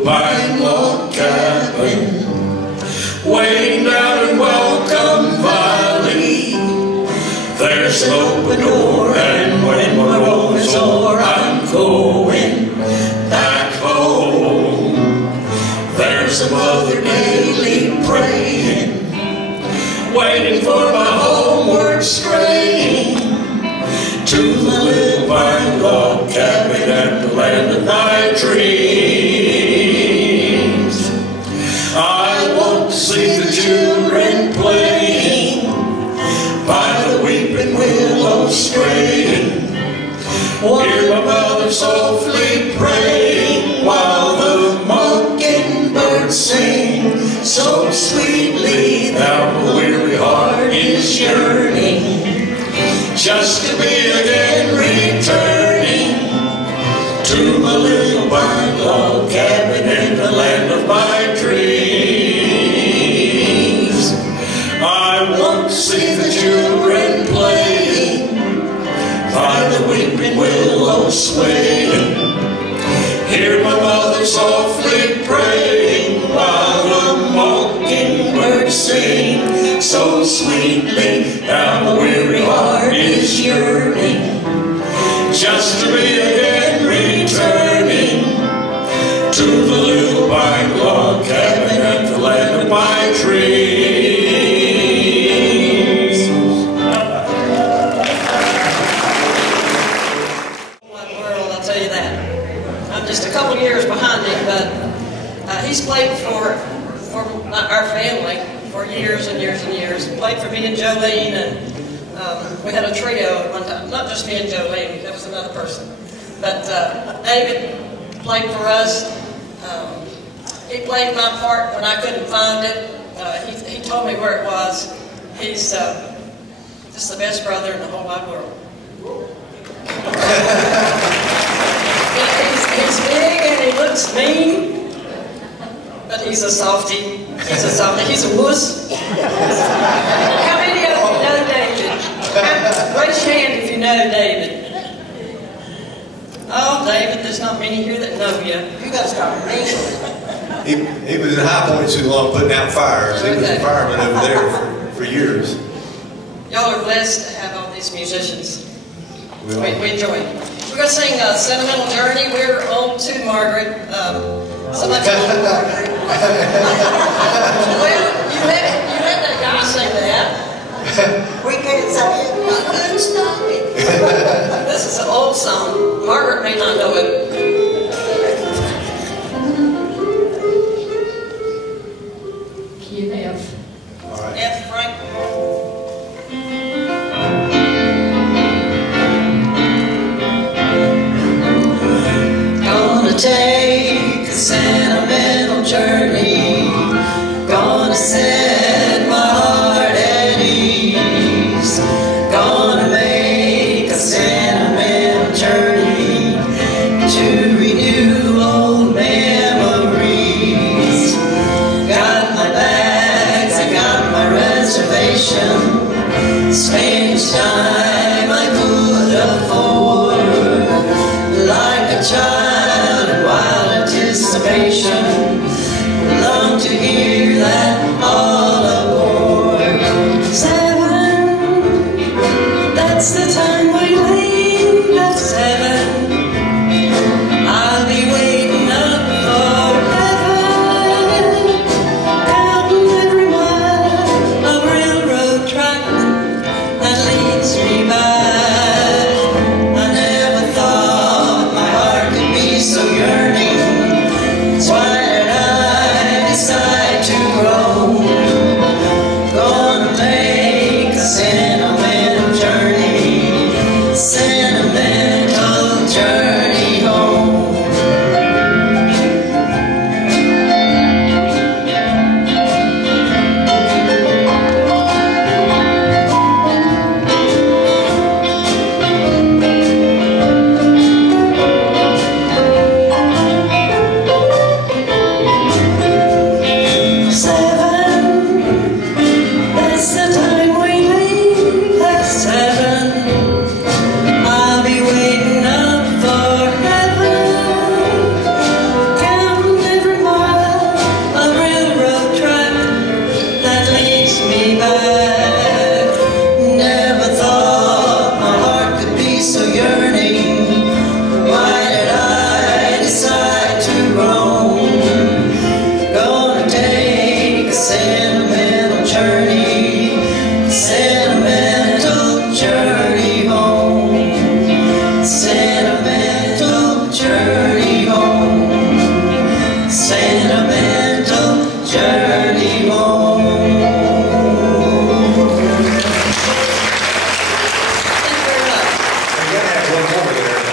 little pine log cabin waiting down in Welcome Valley. There's an open door, and when my road is o'er, I'm going back home. There's a mother daily praying, waiting for my homeward straying to the little pine log cabin at the land of my dreams. I want to see the children playing by the weeping willow straying, hear my mother softly praying while the mockingbirds sing so sweetly. Now the weary heart is yearning just to be again returning to my little pine log cabin in the land of my dreams. I want to see the children playing by the weeping willow swaying, hear my mother softly praying while the mockingbirds sing so sweetly. Now the weary heart is yearning just to be again returning to the little pine log cabin at the land of my dreams. One world, I'll tell you that. I'm just a couple years behind him, but he's played for our family for years and years and years. He played for me and Jolene, and we had a trio at one time. Not just me and Jolene, that was another person. But David played for us. He played my part when I couldn't find it. He told me where it was. He's just the best brother in the whole wide world. He's big and he looks mean, but he's a softie. He's a softie. He's a wuss. How many of you know David? Raise your hand if you know David. Oh, David, there's not many here that know you. You got to start racing. He was in High Point too long putting out fires. He was a fireman over there for years. Y'all are blessed to have all these musicians. We enjoy it. We're going to sing Sentimental Journey. We're on to Margaret. So much on Margaret. Well, you let that guy sing that. We couldn't say it. We couldn't stop it. This is an old song. Margaret may not know it. Key of F. All right. F, Frank. Gonna take a sentimental journey, gonna set my heart at ease, gonna make a sentimental journey to renew old memories. Got my bags, I got my reservation, Spanish time I could afford, like a child in wild anticipation, long to hear that all aboard. 7, that's the time we leave at 7. I'll be waiting up forever, counting every mile of railroad track that leads me by. I never thought my heart could be so yearning. Why did I decide to roam? sentimental journey home. We're gonna have one more there.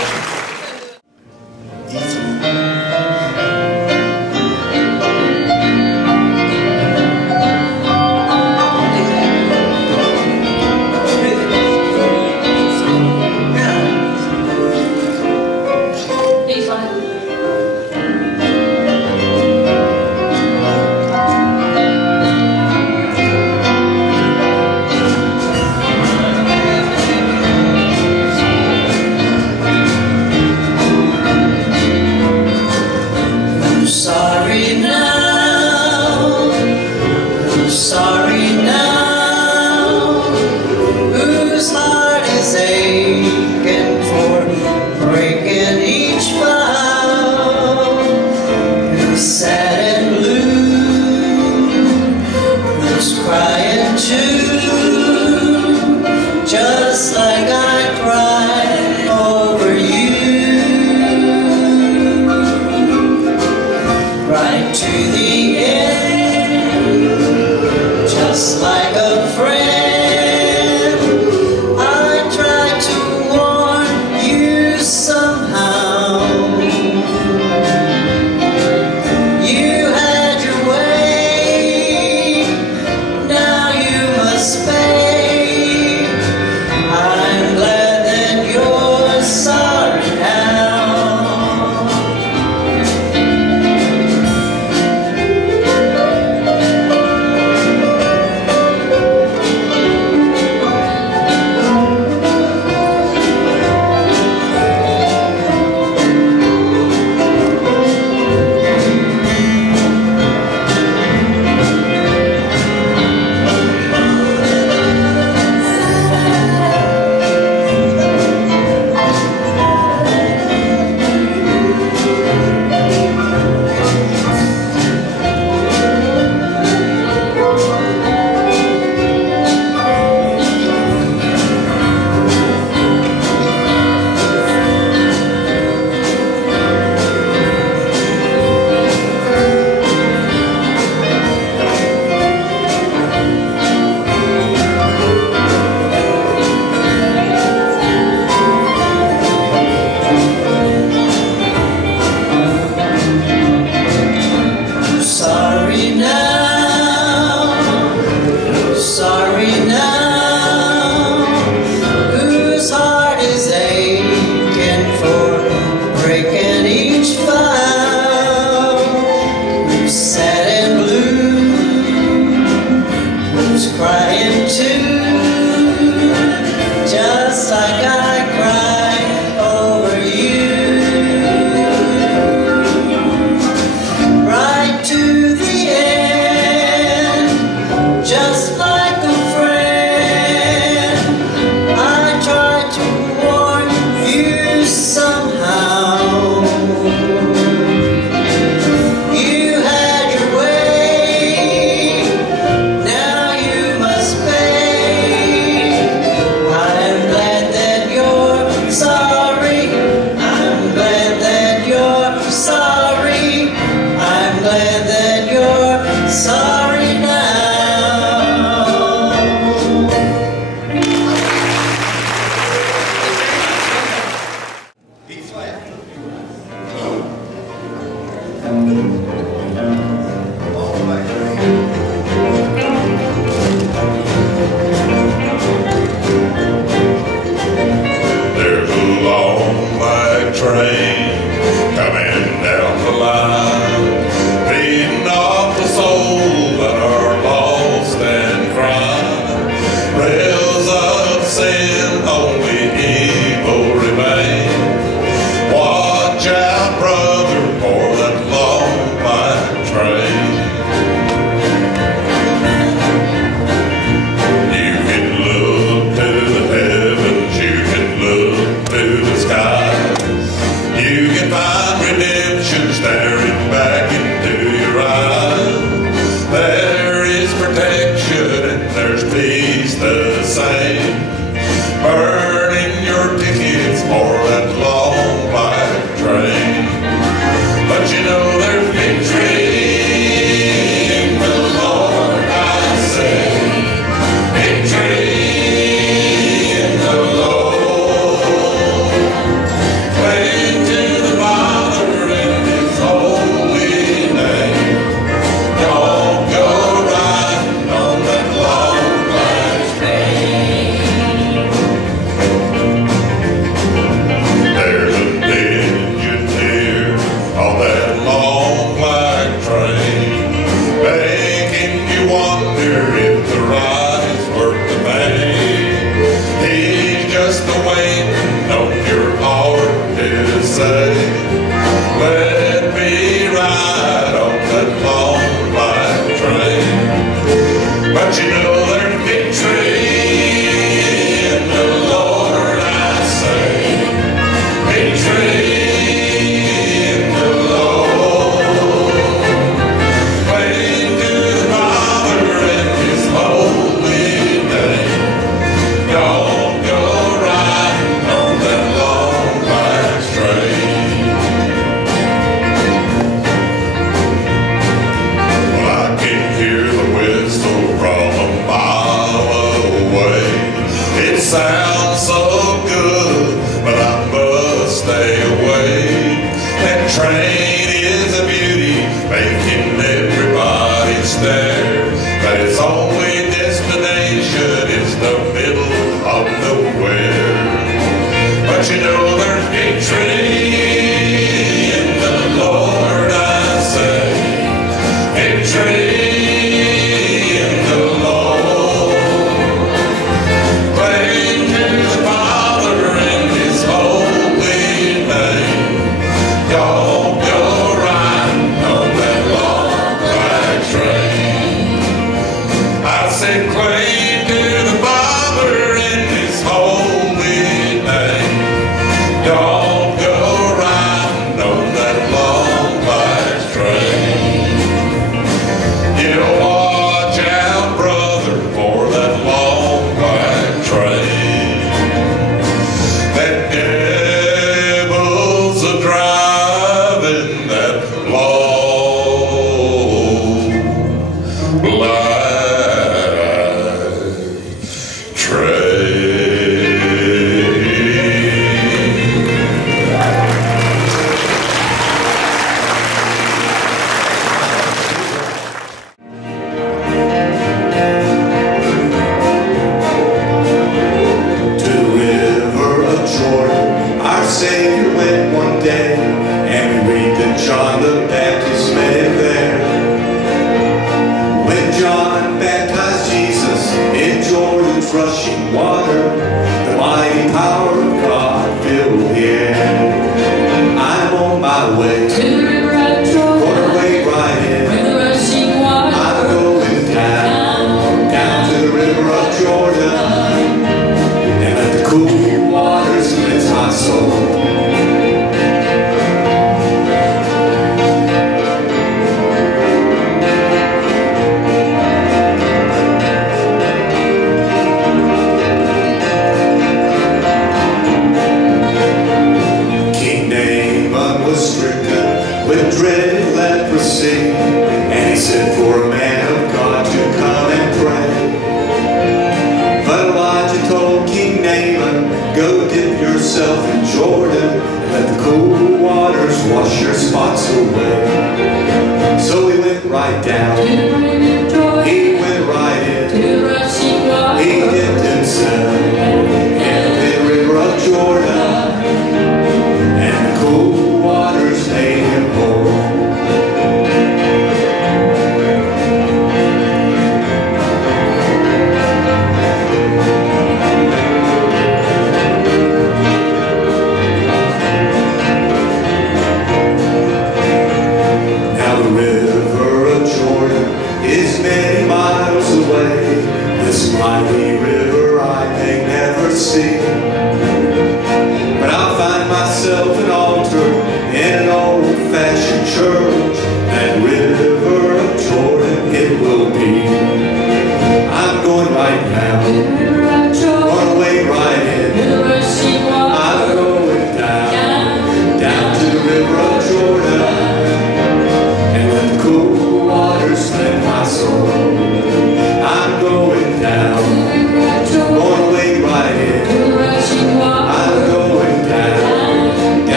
train coming down the line.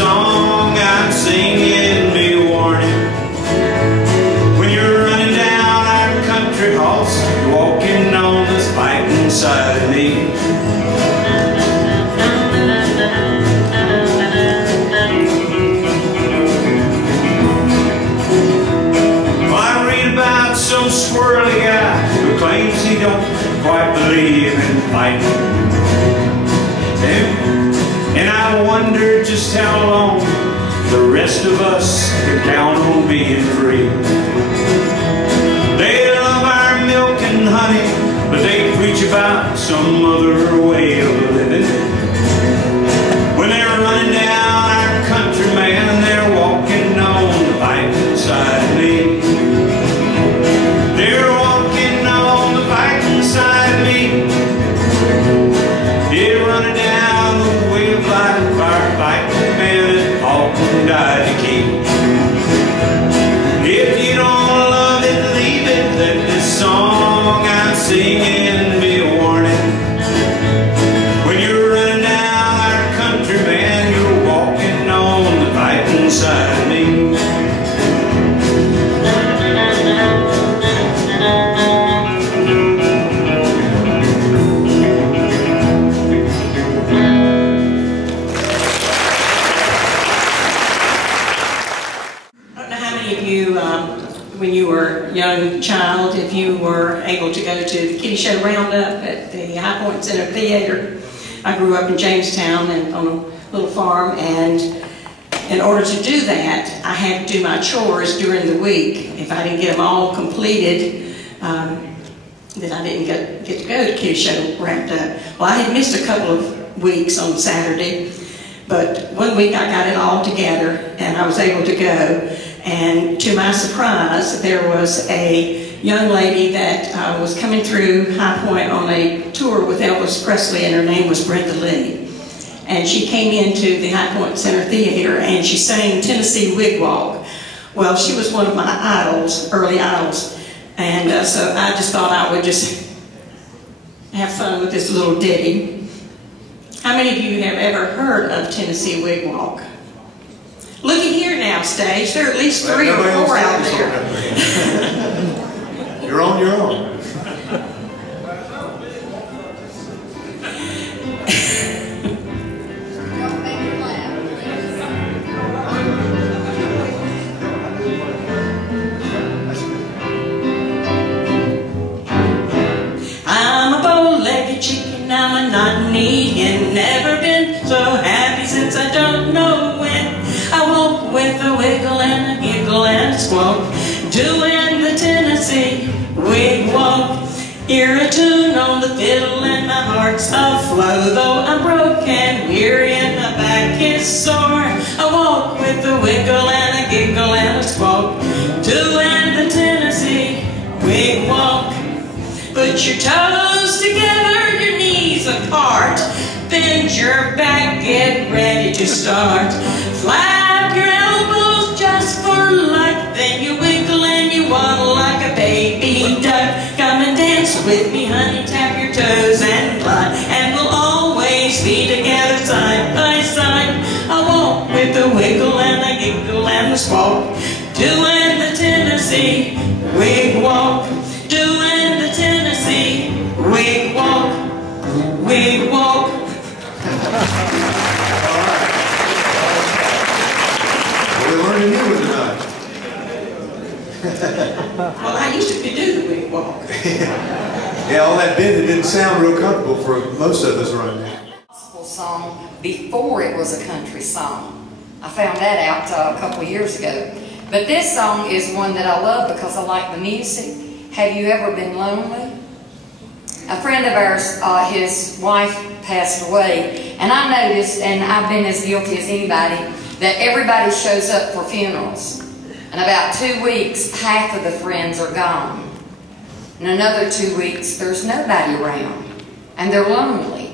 Song I'm singing be warning. And I wonder just how long the rest of us can count on being free. They love our milk and honey, but they preach about some other way of living. When they're running down our country, man, they're walking on the fighting side of me. They're walking on the fighting side of me. They're running down the way of life, our fighting man that often died to keep. If you don't love it, leave it. Let this song I'm singing be a warning. When you're running down our country, man, you're walking on the fighting side of me. When you were a young child, if you were able to go to the Kitty Show Roundup at the High Point Center Theater. I grew up in Jamestown and on a little farm, and in order to do that, I had to do my chores during the week. If I didn't get them all completed, then I didn't get to go to Kitty Show Roundup. Well, I had missed a couple of weeks on Saturday, but one week I got it all together and I was able to go. And to my surprise, there was a young lady that was coming through High Point on a tour with Elvis Presley, and her name was Brenda Lee. And she came into the High Point Center Theater and she sang Tennessee Wigwag. Well, she was one of my idols, early idols. And so I just thought I would just have fun with this little ditty. How many of you have ever heard of Tennessee Wigwag? Looky here now, stage. There are at least 3 or 4 out there. You're on your own. I'm a bow-legged chicken, I'm a not-needing, never been so happy since I don't know when. I walk with a wiggle and a giggle and a squawk, doing the Tennessee wigwag. Hear a tune on the fiddle and my heart's aflow, though I'm broke and weary and my back is sore. I walk with a wiggle and a giggle and a squawk, doing the Tennessee wigwag. Put your toes together, your knees apart, bend your back, get ready to start. Flap your elbows just for luck, then you wiggle and you waddle like a baby duck. Come and dance with me, honey, tap your toes and fly, and we'll always be together side by side. I walk with a wiggle and a giggle and a squawk, doing the Tennessee wigwag, doing the Tennessee wigwag, wigwag. We're learning new one tonight. Well, I used to do the wigwag. Yeah, all that bending didn't sound real comfortable for most of us around here. Gospel song before it was a country song. I found that out a couple years ago. But this song is one that I love because I like the music. Have you ever been lonely? A friend of ours, his wife passed away, and I noticed, and I've been as guilty as anybody, that everybody shows up for funerals. In about 2 weeks, half of the friends are gone. In another 2 weeks, there's nobody around, and they're lonely.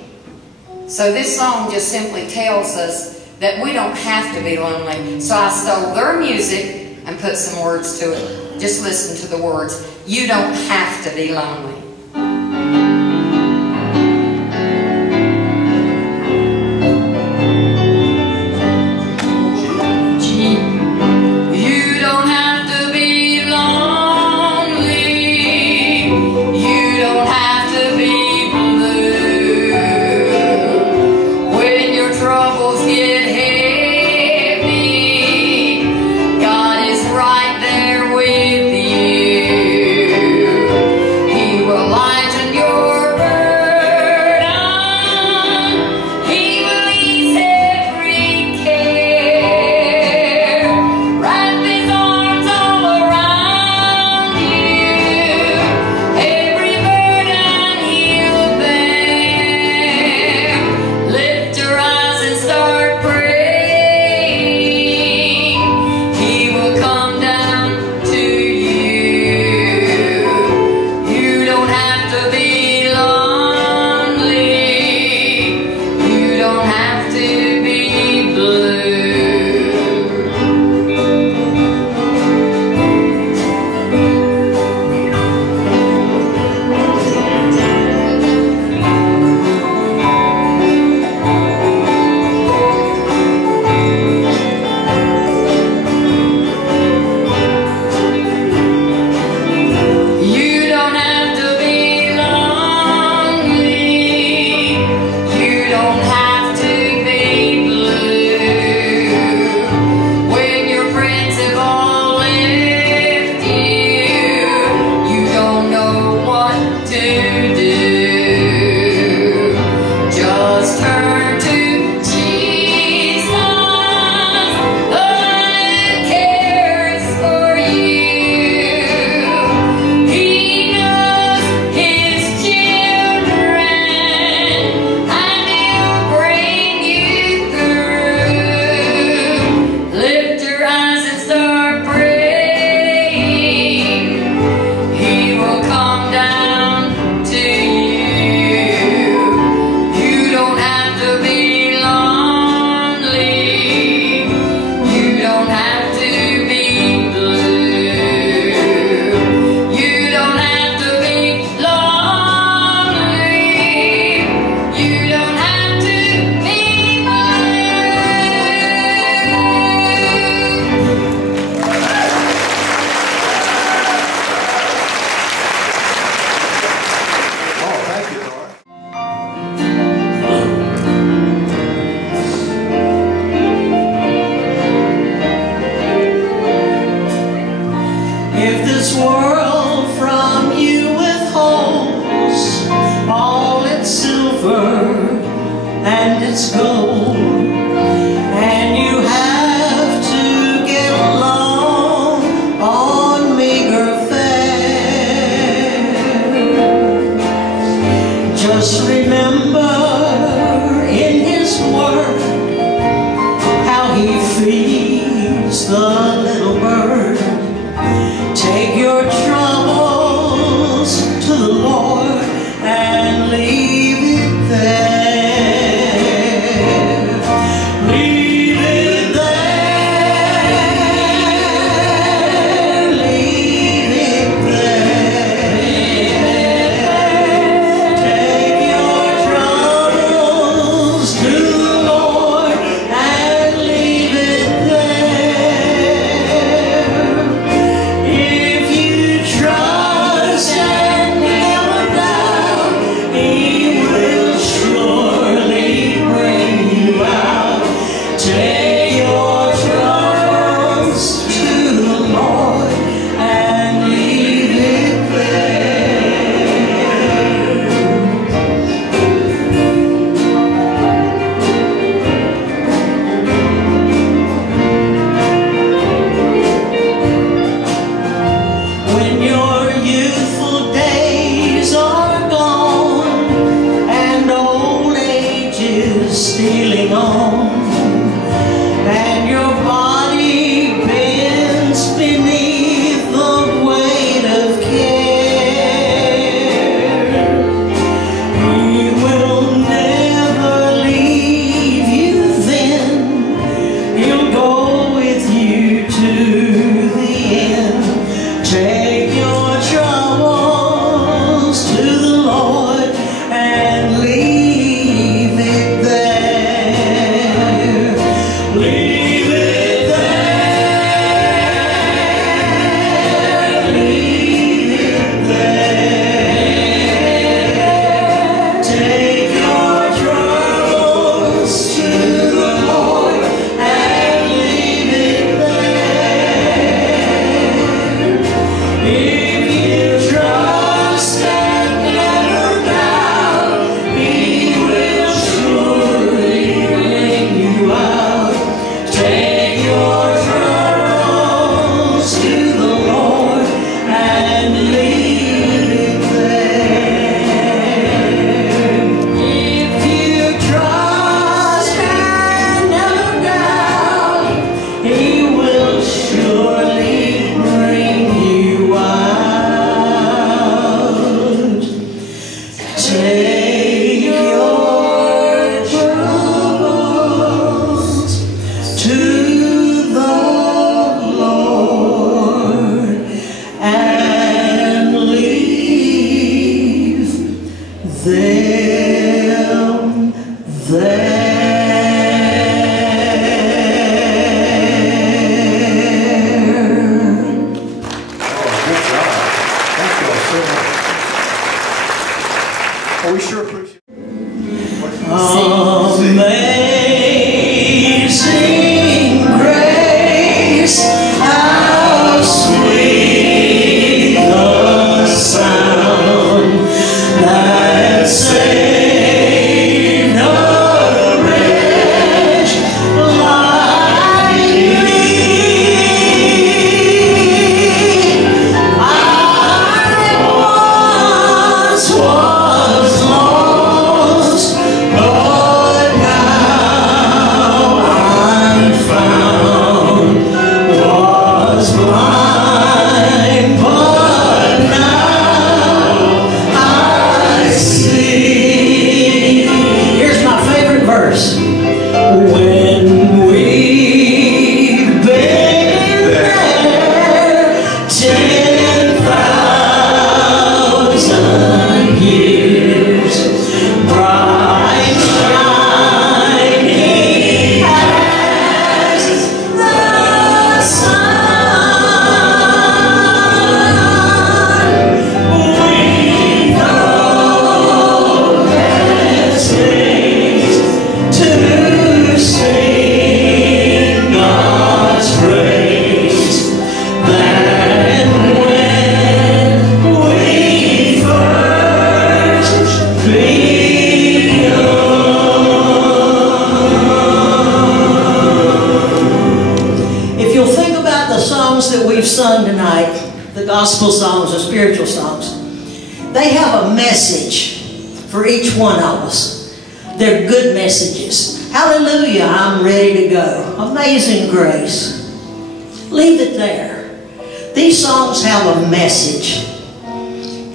So this song just simply tells us that we don't have to be lonely. So I stole their music and put some words to it. Just listen to the words. You don't have to be lonely. He this world from you withholds all its silver and its gold, and you have to get along on meager fare. Just remember in his word how he feeds the little bird. Take your that we've sung tonight, the gospel songs or spiritual songs, they have a message for each one of us. They're good messages. Hallelujah, I'm ready to go. Amazing grace. Leave it there. These songs have a message.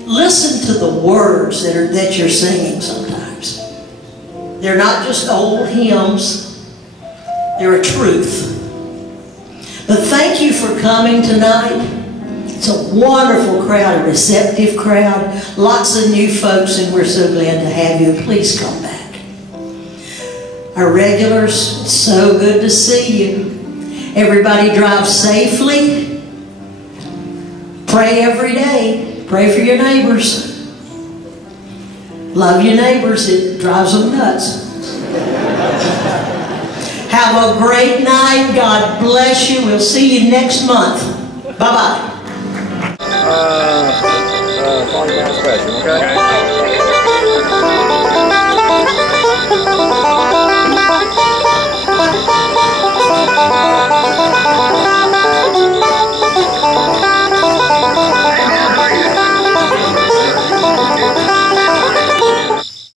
Listen to the words that you're singing sometimes. They're not just old hymns. They're a truth. But thank you for coming tonight. It's a wonderful crowd, a receptive crowd. Lots of new folks, and we're so glad to have you. Please come back. Our regulars, it's so good to see you. Everybody drive safely. Pray every day. Pray for your neighbors. Love your neighbors. It drives them nuts. Have a great night. God bless you. We'll see you next month. Bye-bye. Special, okay?